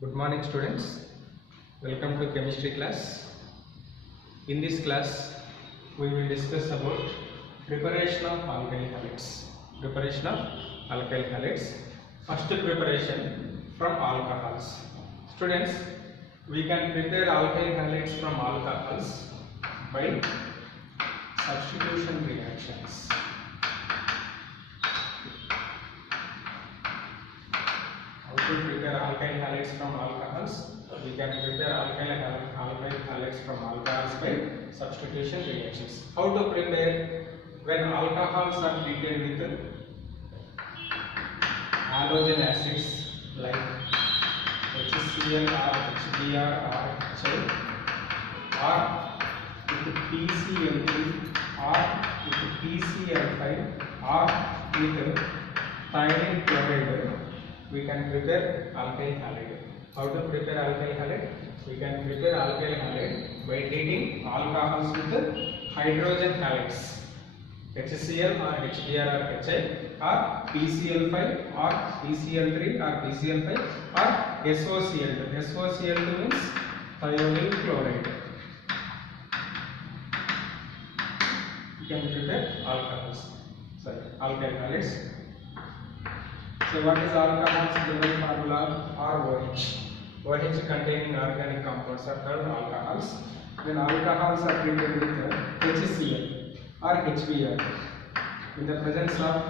Good morning students, welcome to chemistry class. In this class we will discuss about preparation of alkyl halides. First preparation from alcohols. Students, we can prepare alkyl halides from alcohols by substitution reactions. How to prepare alkyl halides from alcohols? We can prepare alkyl halides from alcohols by substitution reactions. How to prepare? When alcohols are treated with halogen acids like HCl or HBr or HI, or with PCl3 or with PCl5 or with thionyl chloride, we can prepare alkyl halide. How to prepare alkyl halide? We can prepare alkyl halide by treating alcohols with hydrogen halides, HCl or HBr or HI, or PCl5 or PCl3 or PCl5 or SOCl2. SOCl2 means thionyl chloride. You can prepare alcohol halides. So what is alcohol's chemical formula? ROH. OH containing organic compounds are called alcohols. When alcohols are treated with HCl or HBr in the presence of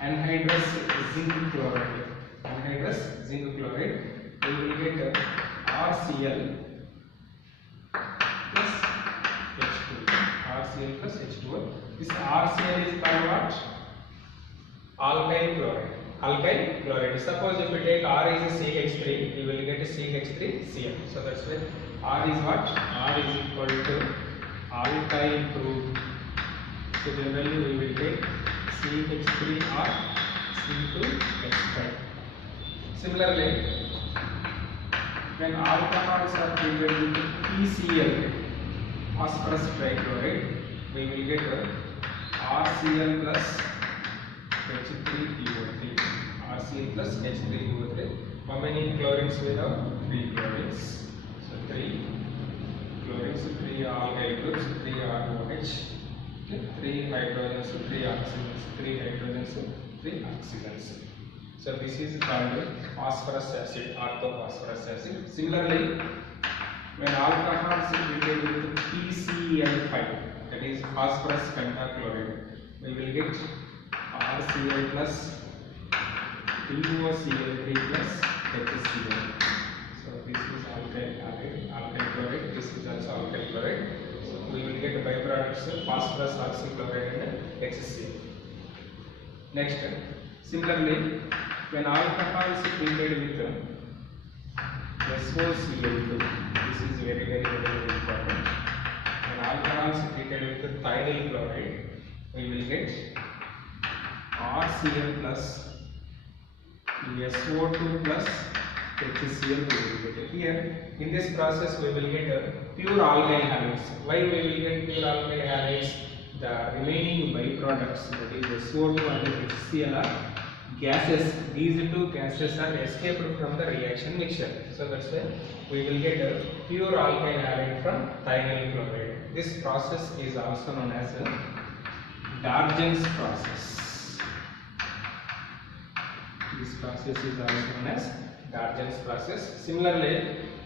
anhydrous zinc chloride, we will get RCl plus H2O. This RCl is called what? Alkyl chloride. Suppose if we take R is CH3, we will get CH3Cl. So that's why R is what? R is equal to alkyl group. So generally we will take CH3R C2H5. Similarly, when alcohols are treated with PCl, phosphorus trichloride, we will get RCl plus H3PO3. RCl plus H3PO3. How many chlorines we have? 3 chlorines. So 3 chlorines, 3 alkyl groups, 3 ROH, 3 hydrogens, 3 oxygens, 3 hydrogens, 3 oxygens. So this is called phosphorus acid, orthophosphorus acid. Similarly, when alcohols are treated with PCl5, that is phosphorus pentachloride, we will get RCl plus POCl3 plus HCl. So this is alkyl chloride. This is also alkyl chloride. So we will get byproducts phosphorus oxychloride and HCl. Next, similarly, when alcohols are treated with SOCl2, this is very important. When alcohols are treated with thionyl chloride, we will get RCl plus SO2 plus HCl. Here in this process we will get pure alkyl halides. Why we will get pure alkyl halides? The remaining byproducts, that is SO2 and HCl, are gases. These two gases are escaped from the reaction mixture. So that's why we will get pure alkyl halide from thionyl chloride. This process is also known as Darjan's process. This process is also known as Darjan's process. Similarly,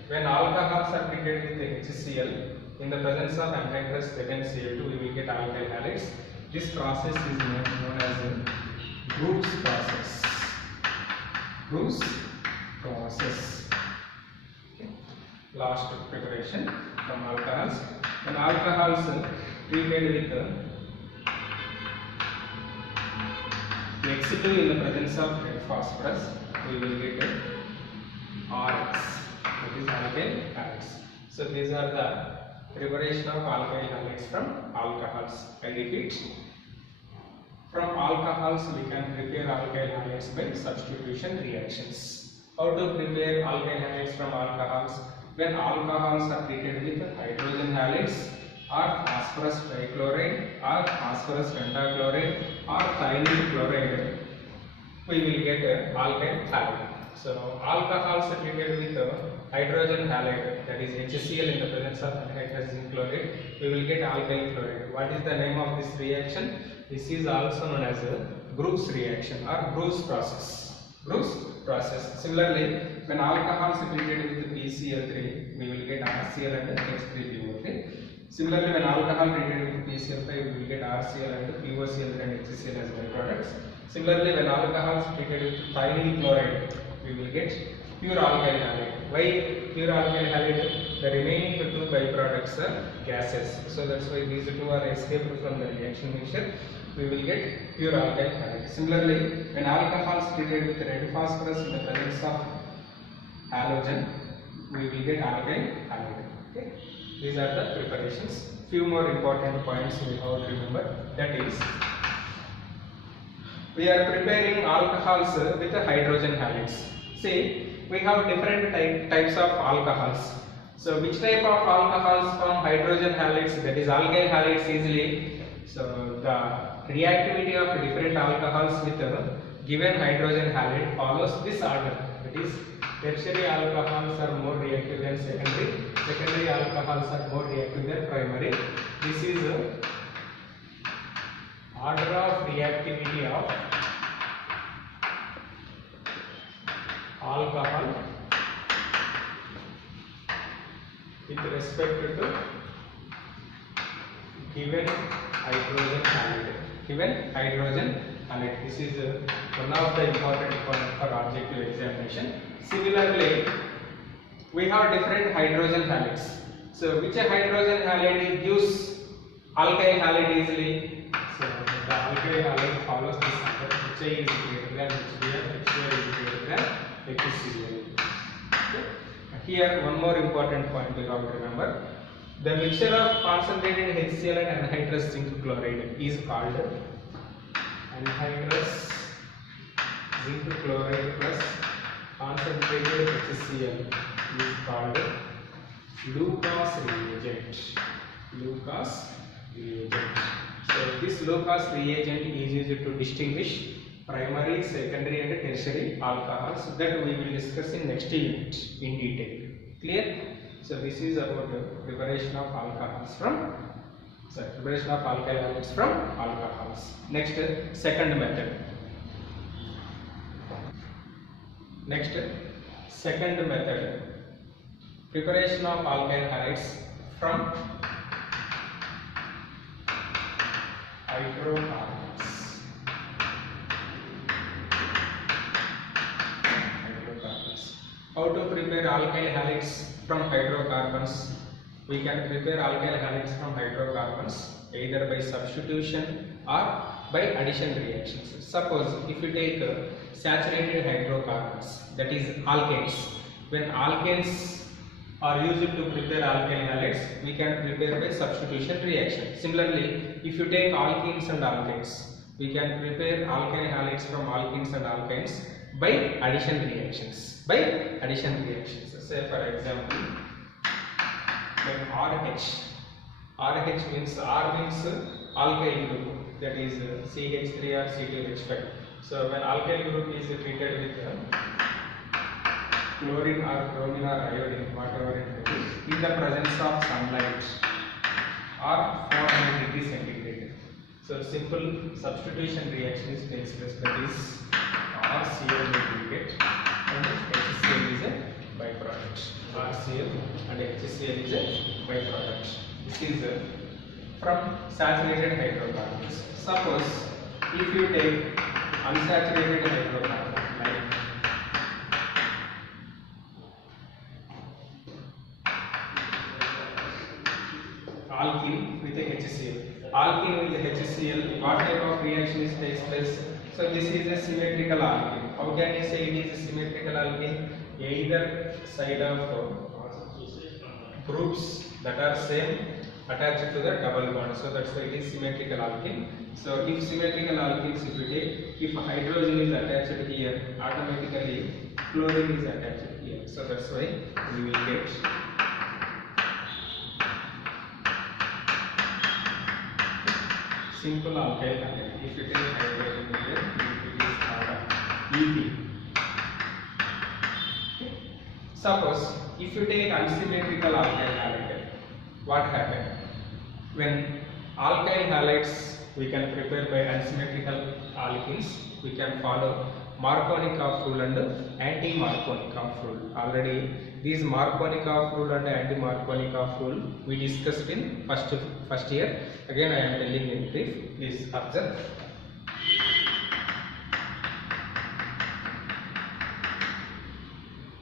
when alcohols are treated with HCl in the presence of anhydrous Cl2, we will get alkyl halides. This process is known as Group's process. Okay. Last preparation from alcohols. When alcohols treated with X2 in the presence of phosphorus, we will get RX, that is alkyl halides. So these are the preparation of alkyl halides from alcohols. I repeat, from alcohols we can prepare alkyl halides by substitution reactions. How to prepare alkyl halides from alcohols? When alcohols are treated with hydrogen halides or phosphorus trichloride or phosphorus pentachloride or thionyl chloride, we will get alkyl halide. So alcohols treated with hydrogen halide, that is HCl in the presence of anhydrous zinc chloride, we will get alkyl chloride. What is the name of this reaction? This is also known as a Groves reaction or Groves process. Groves process. Similarly, when alcohols treated with PCl3, we will get RCl and H3PO3. Similarly, when alcohol treated with PCl5, we will get RCl and POCl and HCl as byproducts. Similarly, when alcohols treated with thionyl chloride, we will get pure alkyl halide. Why pure alkyl halide? The remaining two byproducts are gases. So that's why these two are escaped from the reaction mixture. We will get pure alkyl halide. Similarly, when alcohols treated with red phosphorus in the presence of halogen, we will get alkyl halide. Okay. These are the preparations. Few more important points we have to remember. That is, we are preparing alcohols with hydrogen halides. See, we have different types of alcohols. So, which type of alcohols from hydrogen halides, that is alkyl halides easily. So, the reactivity of different alcohols with given hydrogen halide follows this order. That is, tertiary alcohols are more reactive than secondary. Secondary alcohols are more reactive than primary. This is order of reactivity of alcohol with respect to given hydrogen halide. Given hydrogen halide. This is one of the important points for objective examination. Similarly, we have different hydrogen halides. So, which hydrogen halide gives alkyl halide easily? So, the alkyl halide follows this order. HI is greater than HBr, HCl is greater than HCl. Okay. Here, one more important point we have to remember. The mixture of concentrated HCl and anhydrous zinc chloride is called anhydrous zinc chloride plus concentrated HCl is called Lucas reagent. Lucas reagent. So this Lucas reagent is used to distinguish primary, secondary and tertiary alcohols that we will discuss in next unit in detail. Clear? So this is about preparation of alcohols from preparation of alkyl halides from alcohols. Next, second method. Next, second method, preparation of alkyl halides from hydrocarbons. How to prepare alkyl halides from hydrocarbons? We can prepare alkyl halides from hydrocarbons either by substitution or by addition reactions. Suppose if you take saturated hydrocarbons, that is alkanes. When alkanes are used to prepare alkyl halides, we can prepare by substitution reaction. Similarly, if you take alkenes and alkanes, we can prepare alkyl halides from alkenes and alkynes by addition reactions. By addition reactions. Say for example, when RH means R means alkyl group, that is CH3 or C2H5. So when alkyl group is treated with chlorine or bromine or iodine, whatever it is, in the presence of sunlight or 400 degrees centigrade. So simple substitution reaction is takes place, that is RCl will get and HCl is a byproduct. RCl and HCl is a byproduct. This is from saturated hydrocarbons. Suppose if you take unsaturated hydrocarbon like alkene with a HCl. Alkene with a HCl, what type of reaction is takes place? So this is a symmetrical alkene. How can you say it is a symmetrical alkene? Either side of groups that are same attached to the double bond. So that's why it is symmetrical alkene. So if symmetrical alkenes, if you take, if hydrogen is attached here, automatically chlorine is attached here. So that's why we will get simple alkyl halide. If it is hydrogen here, it is called eth. Suppose if you take unsymmetrical alkyl halide, what happen? When alkyl halides we can prepare by unsymmetrical alkenes, we can follow Markovnikov rule and anti-Markovnikov rule. Already these Markovnikov rule and anti-Markovnikov rule we discussed in first year. Again I am telling in brief. Please observe.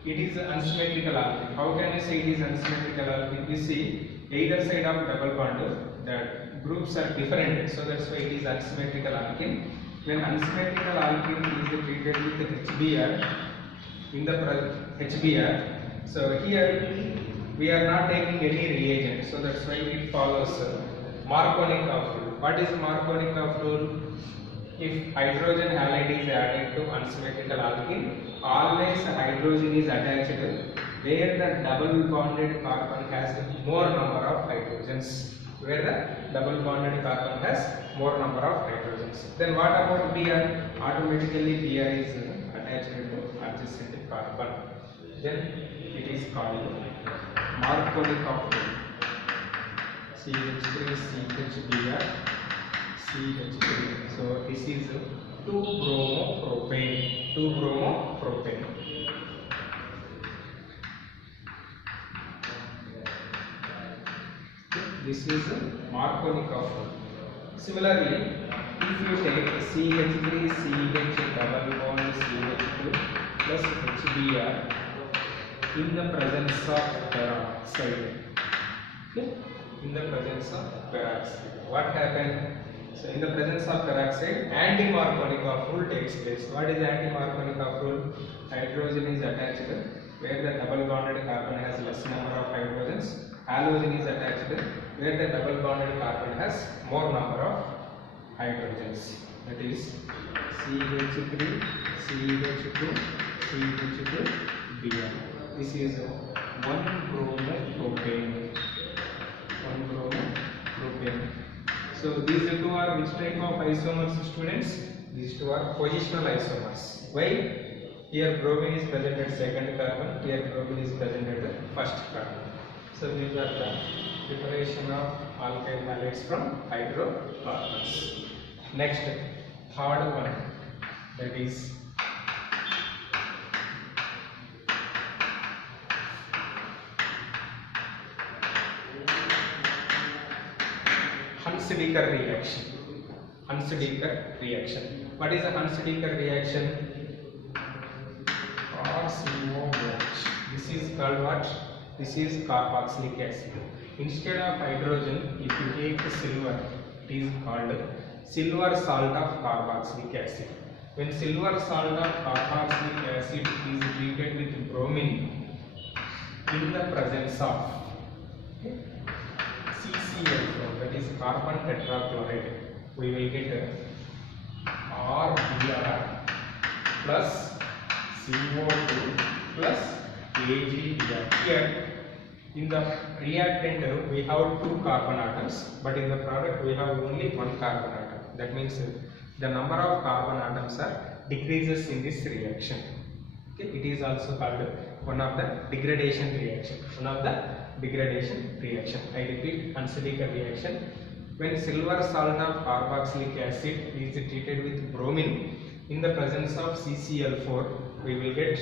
It is unsymmetrical alkene. How can I say it is unsymmetrical alkene? We see either side of double bond, the groups are different, so that's why it is unsymmetrical alkene. When unsymmetrical alkene is treated with HBr, in the HBr, so here we are not taking any reagent, so that's why it follows Markovnikov rule. What is Markovnikov rule? If hydrogen halide is added to unsymmetrical alkene, always hydrogen is attached where the double bonded carbon has more number of hydrogens. Where the double bonded carbon has more number of hydrogens. Then what about Br? Automatically Br is attached to adjacent carbon. Then it is called Markovnikov rule. CH3 CHBr CH3. So this is 2-bromopropane. 2-bromopropane. This is Markovnikov rule. Similarly, if you take CH3 CH double bond CH2 plus HBr in the presence of peroxide, okay? In the presence of peroxide, what happened? So in the presence of peroxide, anti-Markovnikov rule takes place. What is anti-Markovnikov rule? Hydrogen is attached where the double bonded carbon has less number of hydrogens. Halogen is attached where the double bonded carbon has more number of hydrogens. That is CH3, CH2, CH2, Br. This is 1-bromopropane. 1-bromopropane. So these two are which type of isomers, students? These two are positional isomers. Why? Here bromine is present at second carbon, here bromine is present at the first carbon. So these are the preparation of alkyl halides from hydrocarbons. Next, third one, that is Hunsaker reaction. Hunsaker reaction. What is a Hunsaker reaction? RCOOH. This is called what? This is carboxylic acid. Instead of hydrogen, if you take silver, it is called silver salt of carboxylic acid. When silver salt of carboxylic acid is treated with bromine in the presence of CCl4, that is carbon tetrachloride, we will get RBr plus CO2 plus AgBr. Here in the reactant we have 2 carbon atoms, but in the product we have only 1 carbon atom. That means the number of carbon atoms are decreases in this reaction. Okay, it is also called one of the degradation reaction. One of the degradation reaction. I repeat, Hunsaker reaction. When silver salt of carboxylic acid is treated with bromine in the presence of CCl4, we will get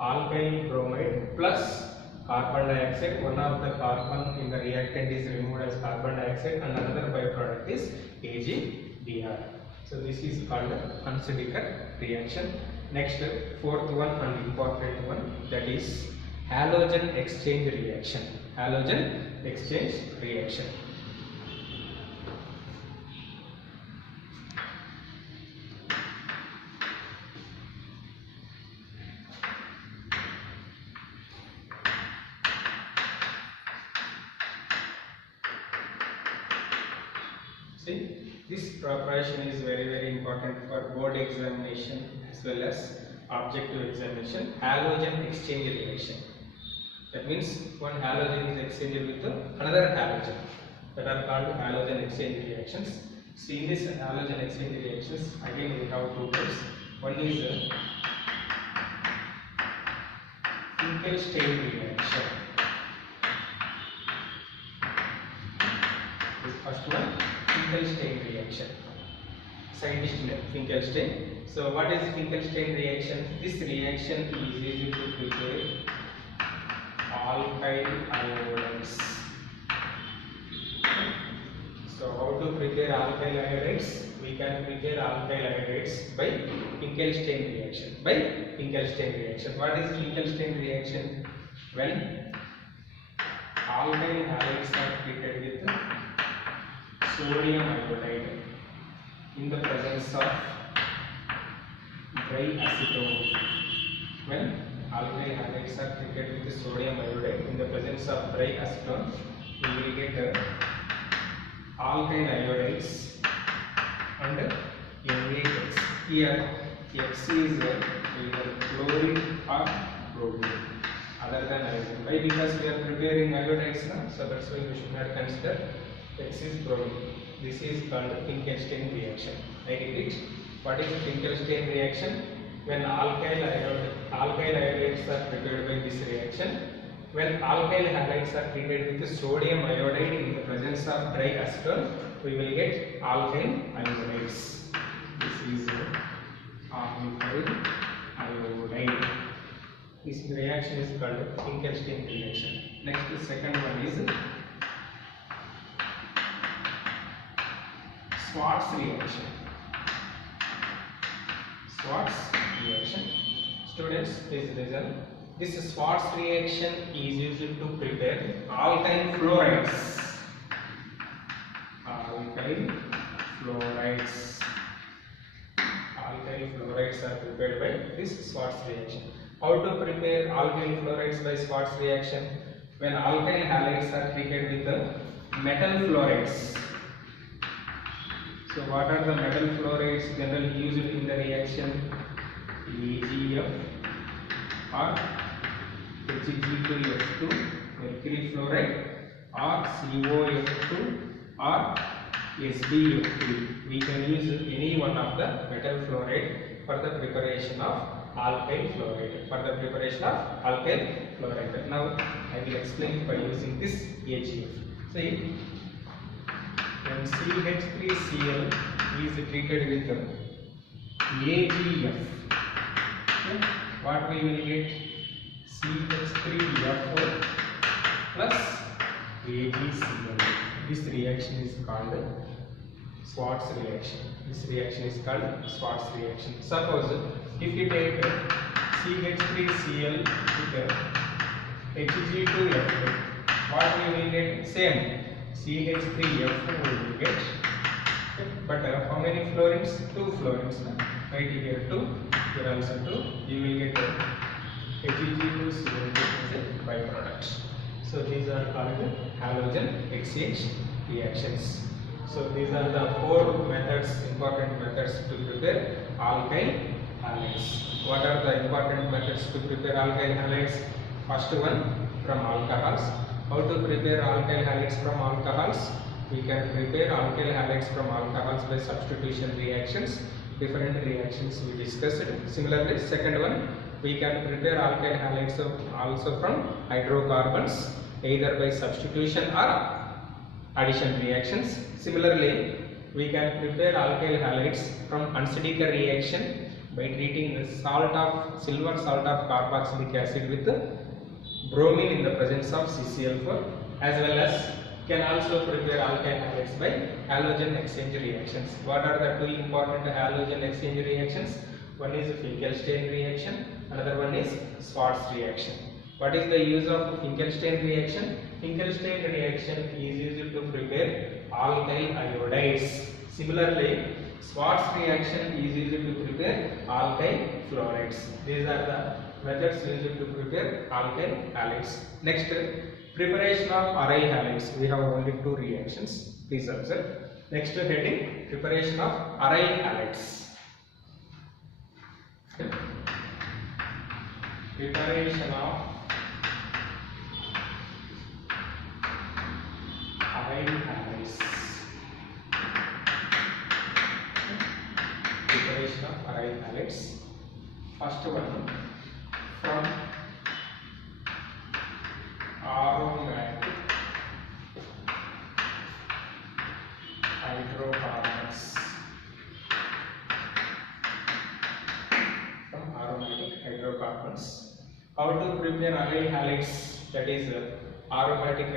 alkyl bromide plus carbon dioxide. One of the carbon in the reactant is removed as carbon dioxide and another byproduct is AgBr. So this is called Hunsaker reaction. Next, fourth one and important one, that is halogen exchange reaction. Halogen exchange reaction. See, this preparation is very important for board examination as well as objective examination. Halogen exchange reaction. That means one halogen is exchanged with another halogen. That are called halogen exchange reactions. See, in this halogen exchange reactions, again we have 2 types. One is in Finkelstein reaction. This first one, Finkelstein reaction. Scientist name Finkelstein. So what is Finkelstein reaction? This reaction is used to prepare alkyl iodides. So how to prepare alkyl iodides? We can prepare alkyl iodides by Finkelstein reaction. What is Finkelstein reaction? When alkyl halides are treated with sodium iodide in the presence of dry acetone. When alkyl halides are treated with sodium iodide in the presence of dry acetone, we will get alkyl iodides and NaX. Here X is either chlorine or bromine other than iodine. Why? Because we are preparing iodides now, so that's why we should not consider X is bromine. This is called Finkelstein reaction. I repeat, what is Finkelstein reaction? When alkyl iodides are prepared by this reaction, when alkyl halides are treated with sodium iodide in the presence of dry acetone, we will get alkyl iodides. This is alkyl iodide. This reaction is called Finkelstein reaction. Next, the second one is Schwarz reaction. Schwarz reaction. Students, please listen. This Schwarz reaction is used to prepare alkyl fluorides. Alkyl fluorides. Alkyl fluorides are prepared by this Schwarz reaction. How to prepare alkyl fluorides by Schwarz reaction? When alkyl halides are treated with the metal fluorides. So what are the metal fluorides generally used in the reaction? AgF or Hg2F2 mercury fluoride or COF2 or SbF3. We can use any one of the metal fluoride for the preparation of alkyl fluoride. Now I will explain by using this AgF. See, when CH3Cl is treated with AgF, okay, what we will get? CH3F4 plus AgCl. This reaction is called Schwarz reaction. Suppose if you take CH3Cl with Hg2F2, what we will get? Same. CH3F4 we will get, but how many fluorines? 2 fluorines. Right here 2, here also 2. You will get Hg2Cl as a byproduct. So these are called halogen exchange reactions. So these are the 4 methods, important methods to prepare alkyl halides. What are the important methods to prepare alkyl halides? First one, from alcohols. How to prepare alkyl halides from alcohols? We can prepare alkyl halides from alcohols by substitution reactions. Different reactions we discussed. Similarly, second one, we can prepare alkyl halides also from hydrocarbons, either by substitution or addition reactions. Similarly, we can prepare alkyl halides from Unsediker reaction by treating the silver salt of carboxylic acid with bromine in the presence of CCl4, as well as can also prepare alkyl halides by halogen exchange reactions. What are the 2 important halogen exchange reactions? One is Finkelstein reaction, another one is Schwarz reaction. What is the use of Finkelstein reaction? Finkelstein reaction is used to prepare alkyl iodides. Similarly, Schwarz reaction is used to prepare alkyl fluorides. These are the methods used to prepare alkyl halides. Next, preparation of aryl halides. We have only 2 reactions. Please observe. Next heading, preparation of aryl halides. Preparation of aryl halides. Preparation of aryl halides. First one, from How to prepare aryl halides, that is aromatic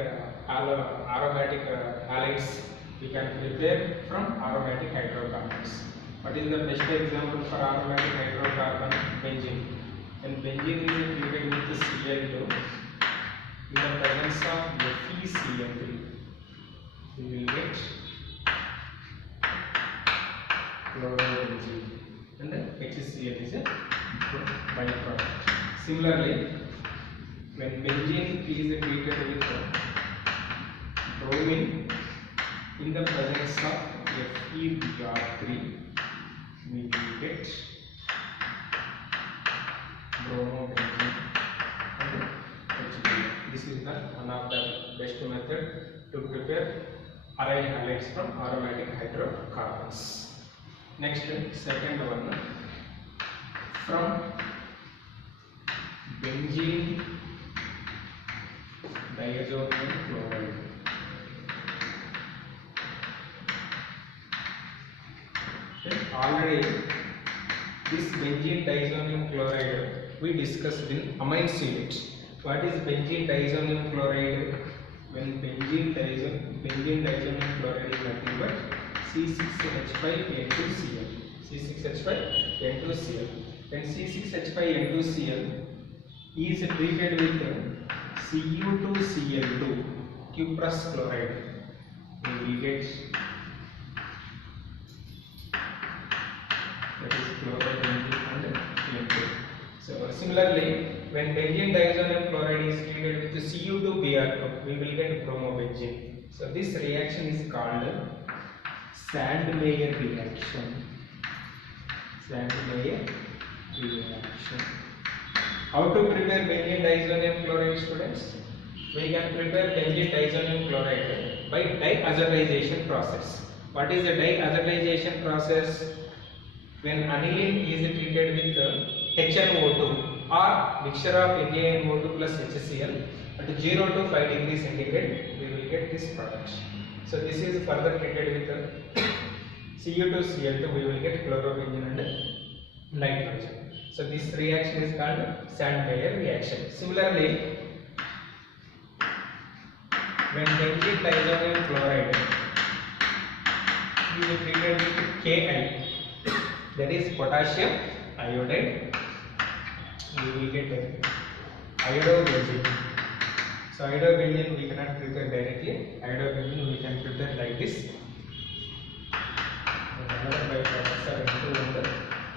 halides we can prepare from aromatic hydrocarbons. What is the best example for aromatic hydrocarbon? Benzene. When benzene is treated with Cl2 in the presence of FeCl3, we will get chlorobenzene and then HCl is a byproduct. Similarly, when benzene is treated with bromine in the presence of FeBr3, we will get bromobenzene and HCl. This is one of the best method to prepare aryl halides from aromatic hydrocarbons. Next, second one, from benzene diazoxide chloride. Okay. Already this benzene diazoxide chloride we discussed in amine salts. What is benzene diazoxide chloride? When benzene diazoxide chloride is nothing but C6H5N2Cl. C6H5N2Cl. When C6H5N2Cl is treated with Cu2Cl2, cuprous chloride, we will get that is chlorobenzene and Cl2. So similarly, when benzene diazoxide chloride is treated with Cu2Br2, we will get bromobenzene. So this reaction is called Sandmeyer reaction. Sandmeyer reaction. How to prepare benzene diazoxide chloride, students? We can prepare benzene diazoxide chloride by diazotization process. What is the diazotization process? When aniline is treated with HNO2 or mixture of NaNO2 plus HCl at 0 to 5 degrees centigrade, we will get this product. So this is further treated with Cu2Cl2, we will get chlorobenzene and nitrogen. So this reaction is called Sandmeyer reaction. Similarly, when benzene diazoxide chloride is treated with Ki, that is potassium iodide, we will get iodobenzene. So iodobenzene we cannot prepare directly. Iodobenzene we can prepare like this. Another byproducts are N2 and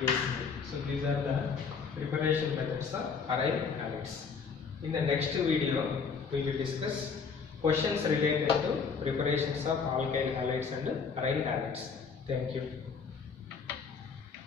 KCl. So these are the preparation methods of aryl halides. In the next video, we will discuss questions related to preparations of alkyl halides and aryl halides. Thank you.